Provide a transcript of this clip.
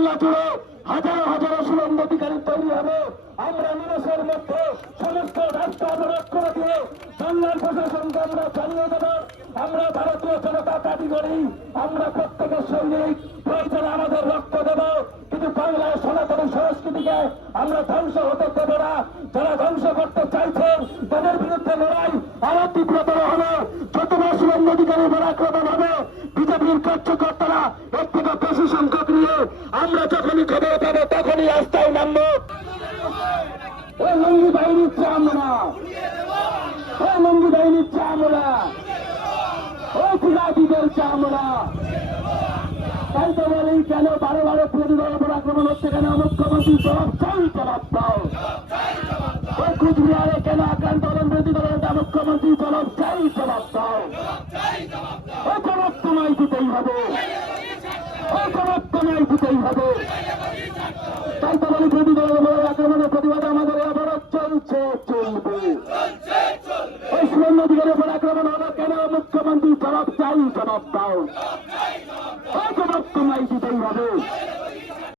বাংলা জুড়ে হাজারো হাজারো সুরঙ্গ অধিকারী তৈরি হবে। আমরা নিমেষের মধ্যে সমস্ত রাস্তা অবরোধ করে দিয়ে বাংলার প্রশাসনকে আমরা জানিয়ে দেব, আমরা ভারতীয় জনতা পার্টি করি, আমরা প্রত্যেকের সৈনিক, প্রয়োজনে আমাদের রক্ত দেব, কিন্তু বাংলার সনাতনী সংস্কৃতিকে আমরা ধ্বংস হতে দেব না। যারা ধ্বংস করতে চাইছেন তাদের বিরুদ্ধে লড়াই আরো তীব্রতর হবে। যতবার সুরঙ্গ অধিকারী উপর আক্রমণ হবে, বিজেপির কার্যকর্তারা এর থেকে বেশি সংখ্যক নিয়ে আমরা যখনই খবর পাবো তখনই রাস্তায় নামবো। ওই লঙ্গি বাহিনীর চামড়া, ওই লঙ্গি বাহিনীর চামড়া, ওই ফিরাদিদের চামড়া। তাই তো বলি, কেন বারে বারে প্রতিদলের উপর আক্রমণ হচ্ছে, কেন মুখ্যমন্ত্রী জবাব চাই, জবাব দাও। ওই কুচবিহারে কেন আক্রান্ত হলেন বিরোধী দলের নেতা, মুখ্যমন্ত্রী জবাব চাই, জবাব দাও। ওই জবাব তোমায় দিতেই হবে, ওই জবাব তোমায় দিতেই হবে। তাই তো বলি, বিরোধী দলের উপর আক্রমণের প্রতিবাদে আমাদের অবরোধ চলছে, চলবে। ওই সুরঙ্গ অধিকারের উপর আক্রমণ হলো কেন, মুখ্যমন্ত্রী জবাব চাই, জবাব দাও। ওই জবাব তোমায় দিতেই হবে।